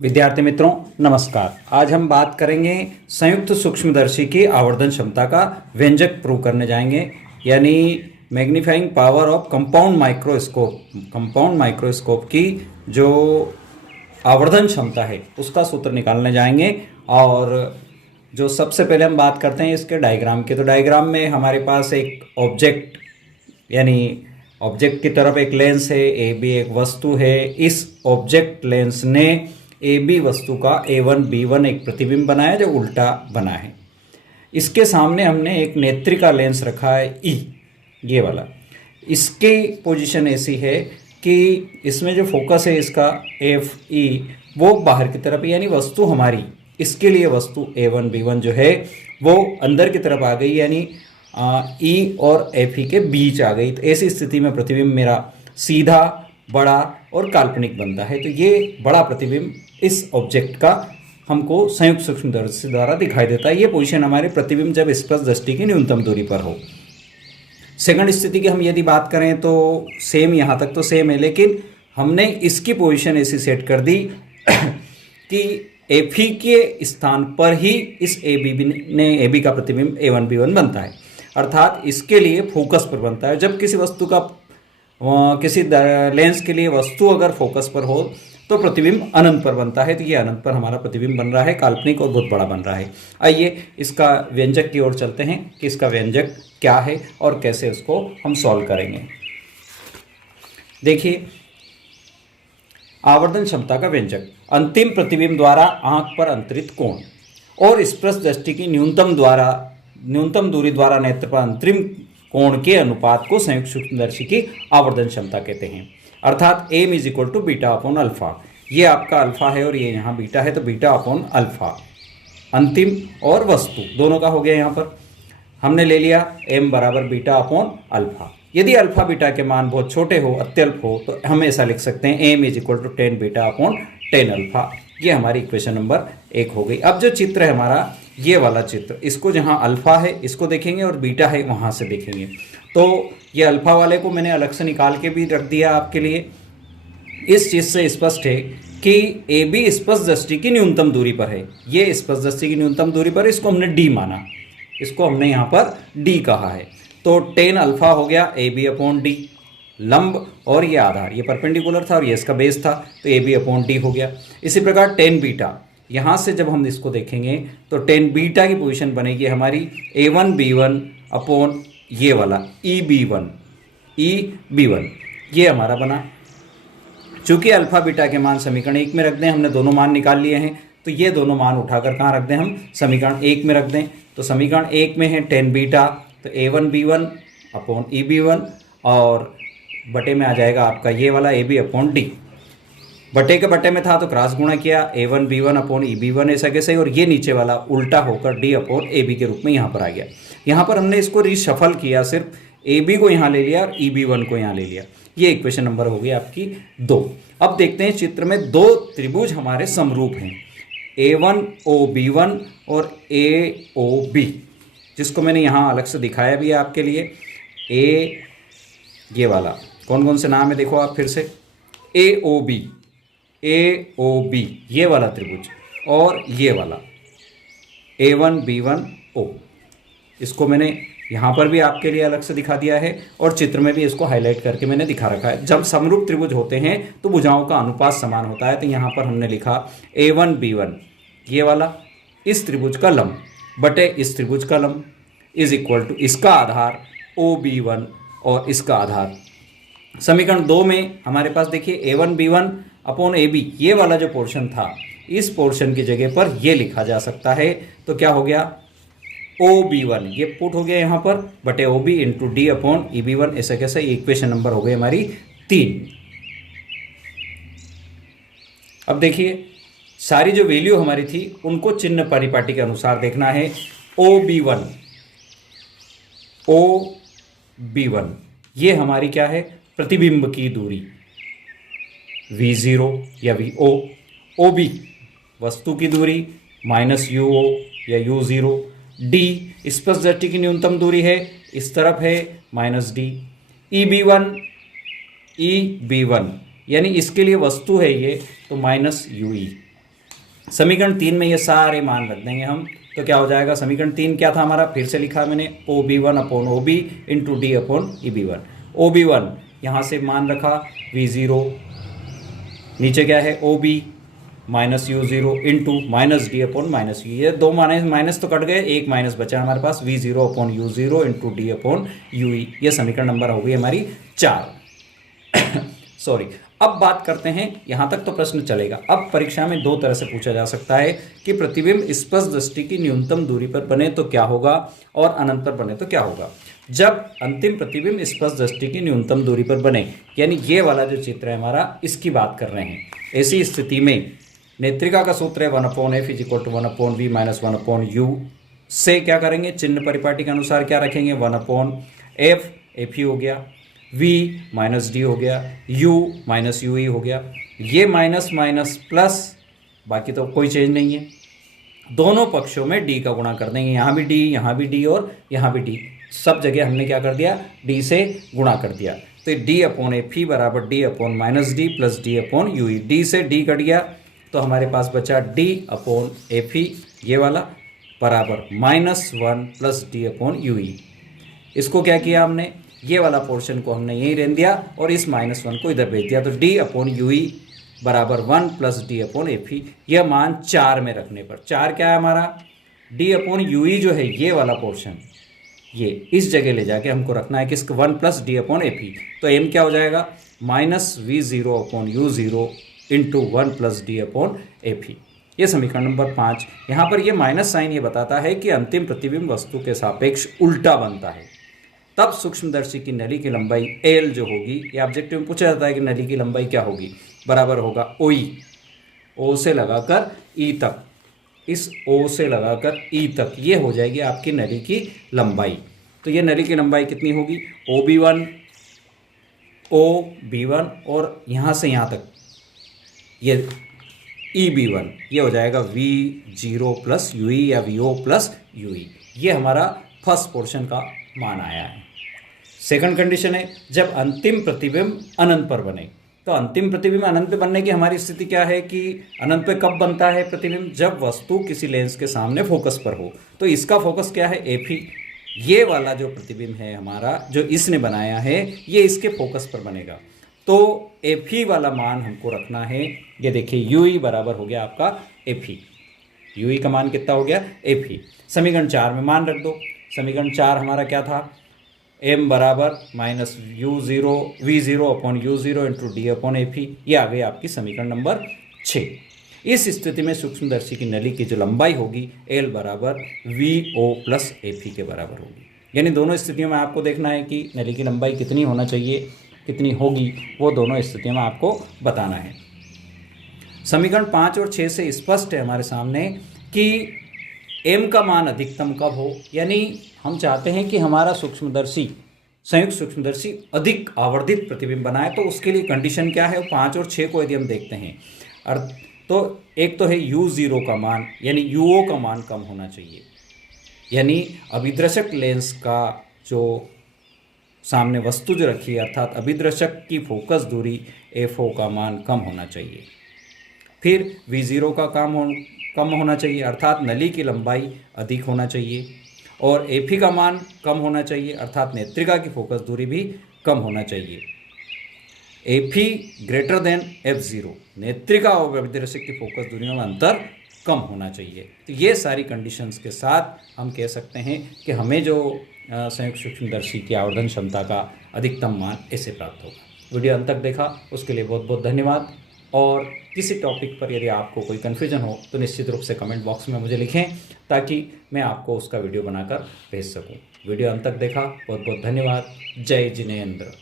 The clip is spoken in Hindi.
विद्यार्थी मित्रों नमस्कार। आज हम बात करेंगे संयुक्त सूक्ष्मदर्शी की आवर्धन क्षमता का व्यंजक प्रूव करने जाएंगे, यानी magnifying power of compound microscope की जो आवर्धन क्षमता है उसका सूत्र निकालने जाएंगे। और जो सबसे पहले हम बात करते हैं इसके डायग्राम की, तो डायग्राम में हमारे पास एक ऑब्जेक्ट यानी ऑब्जेक्ट की तरफ एक लेंस है, ए बी एक वस्तु है। इस ऑब्जेक्ट लेंस ने ए बी वस्तु का A1 B1 एक प्रतिबिंब बनाया जो उल्टा बना है। इसके सामने हमने एक नेत्रिका लेंस रखा है E, ये वाला। इसकी पोजीशन ऐसी है कि इसमें जो फोकस है इसका FE वो बाहर की तरफ, यानी वस्तु हमारी इसके लिए वस्तु A1 B1 जो है वो अंदर की तरफ आ गई, यानी E और FE के बीच आ गई। तो ऐसी स्थिति में प्रतिबिंब मेरा सीधा, बड़ा और काल्पनिक बनता है। तो ये बड़ा प्रतिबिंब इस ऑब्जेक्ट का हमको संयुक्त सूक्ष्मदर्शी द्वारा दिखाई देता है। ये पोजीशन हमारे प्रतिबिंब जब स्पर्श दृष्टि की न्यूनतम दूरी पर हो। सेकंड स्थिति की हम यदि बात करें तो सेम, यहाँ तक तो सेम है, लेकिन हमने इसकी पोजीशन ऐसी सेट कर दी कि FE के स्थान पर ही इस AB का प्रतिबिंब A1 B1 बनता है, अर्थात इसके लिए फोकस पर बनता है। जब किसी वस्तु का किसी लेंस के लिए वस्तु अगर फोकस पर हो तो प्रतिबिंब अनंत पर बनता है। तो ये अनंत पर हमारा प्रतिबिंब बन रहा है, काल्पनिक और बहुत बड़ा बन रहा है। आइए इसका व्यंजक की ओर चलते हैं कि इसका व्यंजक क्या है और कैसे उसको हम सॉल्व करेंगे। देखिए, आवर्धन क्षमता का व्यंजक: अंतिम प्रतिबिंब द्वारा आंख पर अंतरित कोण और स्पर्श दृष्टि की न्यूनतम दूरी द्वारा नेत्र पर अंतरिम कोण के अनुपात को संयुक्त सूक्ष्मदर्शी की आवर्धन क्षमता कहते हैं। अर्थात m is equal to beta upon alpha. ये आपका अल्फा है और ये यहाँ बीटा है, तो बीटा अपॉन अल्फा अंतिम और वस्तु दोनों का हो गया। यहाँ पर हमने ले लिया m बराबर बीटा अपॉन अल्फा। यदि अल्फा बीटा के मान बहुत छोटे हो, अत्यल्प हो, तो हम ऐसा लिख सकते हैं m is equal to 10 beta upon 10 alpha. ये हमारी इक्वेशन नंबर 1 हो गई। अब जो चित्र है हमारा, ये वाला चित्र, इसको जहाँ अल्फा है इसको देखेंगे और बीटा है वहाँ से देखेंगे। तो ये अल्फा वाले को मैंने अलग से निकाल के भी रख दिया आपके लिए। इस चीज़ से स्पष्ट है कि AB स्पर्श दृष्टि की न्यूनतम दूरी पर है। ये स्पर्श दृष्टि की न्यूनतम दूरी पर, इसको हमने D माना, इसको हमने यहाँ पर D कहा है। तो 10 अल्फा हो गया AB अपॉन D, लंब और ये आधार, ये परपेंडिकुलर था और ये इसका बेस था, तो AB अपॉन D हो गया। इसी प्रकार 10 बीटा, यहाँ से जब हम इसको देखेंगे तो 10 बीटा की पोजीशन बनेगी हमारी A1 B1 अपॉन ये वाला EB1, ये हमारा बना। चूंकि अल्फा बीटा के मान समीकरण 1 में रख दें, हमने दोनों मान निकाल लिए हैं, तो ये दोनों मान उठाकर कहाँ रख दें, हम समीकरण 1 में रख दें। तो समीकरण 1 में है 10 बीटा, तो A1 B1 अपॉन EB1 और बटे में आ जाएगा आपका ये वाला AB अपॉन D। बटे के बटे में था तो क्रॉस गुणा किया, A1 B1 अपॉन EB1 ऐसा कैसे, और ये नीचे वाला उल्टा होकर D अपॉन AB के रूप में यहाँ पर आ गया। यहाँ पर हमने इसको रीशफल किया, सिर्फ AB को यहाँ ले लिया और EB1 को यहाँ ले लिया। ये इक्वेशन नंबर हो गई आपकी 2। अब देखते हैं चित्र में दो त्रिभुज हमारे समरूप हैं, A1 OB1 और AOB, जिसको मैंने यहाँ अलग से दिखाया भी है आपके लिए। ये वाला कौन कौन से नाम है देखो आप फिर से, AOB ये वाला त्रिभुज और ये वाला A1 B1 O, इसको मैंने यहाँ पर भी आपके लिए अलग से दिखा दिया है और चित्र में भी इसको हाईलाइट करके मैंने दिखा रखा है। जब समरूप त्रिभुज होते हैं तो भुजाओं का अनुपात समान होता है। तो यहाँ पर हमने लिखा A1 B1 ये वाला इस त्रिभुज का लंब बटे इस त्रिभुज का लंब इज इक्वल टू इसका आधार OB1 और इसका आधार। समीकरण 2 में हमारे पास देखिए A1 B1 अपॉन AB ये वाला जो पोर्शन था, इस पोर्शन की जगह पर ये लिखा जा सकता है। तो क्या हो गया, OB1 ये पुट हो गया यहाँ पर बटे OB into D upon EB1, ऐसा कैसे, इक्वेशन नंबर हो गई हमारी 3। अब देखिए सारी जो वैल्यू हमारी थी उनको चिन्ह परिपाटी के अनुसार देखना है। OB1 ये हमारी क्या है, प्रतिबिंब की दूरी V0 या VO, OB वस्तु की दूरी -UO या U0, D स्पर्श दृष्टि की न्यूनतम दूरी है, इस तरफ है -D, EB1 यानी इसके लिए वस्तु है ये, तो -UE। समीकरण 3 में ये सारे मान रख देंगे हम, तो क्या हो जाएगा, समीकरण 3 क्या था हमारा, फिर से लिखा मैंने, OB1 upon OB into D upon EB1। OB1 यहाँ से मान रखा V0, नीचे क्या है OB minus U0 into minus D upon minus U। ये दो माइनस तो कट गए, एक माइनस बचा हमारे पास, V0 upon U0 into D upon UE। ये समीकरण नंबर हो गई हमारी 4। सॉरी। अब बात करते हैं, यहां तक तो प्रश्न चलेगा। अब परीक्षा में दो तरह से पूछा जा सकता है कि प्रतिबिंब स्पष्ट दृष्टि की न्यूनतम दूरी पर बने तो क्या होगा और अनंत पर बने तो क्या होगा। जब अंतिम प्रतिबिंब स्पष्ट दृष्टि की न्यूनतम दूरी पर बने, यानी ये वाला जो चित्र है हमारा, इसकी बात कर रहे हैं, ऐसी स्थिति में नेत्रिका का सूत्र है 1/f = 1/v - 1/u से क्या करेंगे, चिन्ह परिपाटी के अनुसार क्या रखेंगे, 1/f f हो गया, v माइनस डी हो गया, u माइनस यू हो गया, ये माइनस माइनस प्लस, बाकी तो कोई चेंज नहीं है। दोनों पक्षों में d का गुणा कर देंगे, यहाँ भी d, यहाँ भी d और यहाँ भी d, सब जगह हमने क्या कर दिया, d से गुणा कर दिया। तो d अपॉन एफ बराबर d upon minus D plus d upon you. d से d कट गया तो हमारे पास बचा d अपॉन एफ ये वाला बराबर -1 प्लस d अपॉन यू। इसको क्या किया हमने, ये वाला पोर्शन को हमने यहीं रहने दिया और इस -1 को इधर भेज दिया। तो d अपॉन यू बराबर 1 प्लस d अपॉन एफ। यह मान 4 में रखने पर, 4 क्या है हमारा, d अपॉन यू जो है ये वाला पोर्शन, ये इस जगह ले जाके हमको रखना है किसको, 1 प्लस d अपॉन एफ। तो m क्या हो जाएगा, -v0 upon u0 into 1 plus d upon F. ये समीकरण नंबर 5। यहाँ पर ये माइनस साइन ये बताता है कि अंतिम प्रतिबिंब वस्तु के सापेक्ष उल्टा बनता है। तब सूक्ष्मदर्शी की नली की लंबाई L जो होगी, ये ऑब्जेक्टिव में पूछा जाता है कि नली की लंबाई क्या होगी, बराबर होगा OE, O से लगाकर E तक, इस O से लगाकर E तक, ये हो जाएगी आपकी नली की लंबाई। तो ये नली की लंबाई कितनी होगी, OB1 OB1 और यहाँ से यहाँ तक ये EB1, ये हो जाएगा V0 प्लस UE या VO प्लस UE। ये हमारा फर्स्ट पोर्शन का मान आया है। सेकंड कंडीशन है, जब अंतिम प्रतिबिंब अनंत पर बने। तो अंतिम प्रतिबिंब अनंत पे बनने की हमारी स्थिति क्या है कि अनंत पे कब बनता है प्रतिबिंब, जब वस्तु किसी लेंस के सामने फोकस पर हो। तो इसका फोकस क्या है, एफ ही। ये वाला जो प्रतिबिंब है हमारा, जो इसने बनाया है, ये इसके फोकस पर बनेगा। तो एफ ही वाला मान हमको रखना है। ये देखिए यू ई बराबर हो गया आपका एफ ही। यू ई का मान कितना हो गया, एफ ही। समीकरण 4 में मान रख दो। समीकरण 4 हमारा क्या था, m बराबर minus u0 v0 upon u0 into D upon F ही। ये आ गई आपकी समीकरण नंबर 6। इस स्थिति में सूक्ष्मदर्शी की नली की जो लंबाई होगी l बराबर vo प्लस एफ ही के बराबर होगी। यानी दोनों स्थितियों में आपको देखना है कि नली की लंबाई कितनी होना चाहिए, कितनी होगी, वो दोनों स्थितियों में आपको बताना है। समीकरण 5 और 6 से स्पष्ट है हमारे सामने कि m का मान अधिकतम कब हो, यानी हम चाहते हैं कि हमारा सूक्ष्मदर्शी, संयुक्त सूक्ष्मदर्शी अधिक आवर्धित प्रतिबिंब बनाए। तो उसके लिए कंडीशन क्या है, 5 और 6 को यदि हम देखते हैं तो एक तो है u0 का मान, यानी uo का मान कम होना चाहिए, यानी अभिदर्शक लेंस का जो सामने वस्तु जो रखी है, अर्थात अभिदर्शक की फोकस दूरी fo का मान कम होना चाहिए। फिर v0 का कम होना चाहिए, अर्थात नली की लंबाई अधिक होना चाहिए। और एफ का मान कम होना चाहिए, अर्थात नेत्रिका की फोकस दूरी भी कम होना चाहिए। एफ ग्रेटर देन f0, नेत्रिका और अभिदर्शक की फोकस दूरियों में अंतर कम होना चाहिए। तो ये सारी कंडीशंस के साथ हम कह सकते हैं कि हमें जो संयुक्त सूक्ष्मदर्शी की आवर्धन क्षमता का अधिकतम मान ऐसे प्राप्त होगा। वीडियो अंत तक देखा उसके लिए बहुत बहुत धन्यवाद। और किसी टॉपिक पर यदि आपको कोई कन्फ्यूजन हो तो निश्चित रूप से कमेंट बॉक्स में मुझे लिखें, ताकि मैं आपको उसका वीडियो बनाकर भेज सकूं। वीडियो अंत तक देखा बहुत बहुत धन्यवाद। जय जिनेंद्र।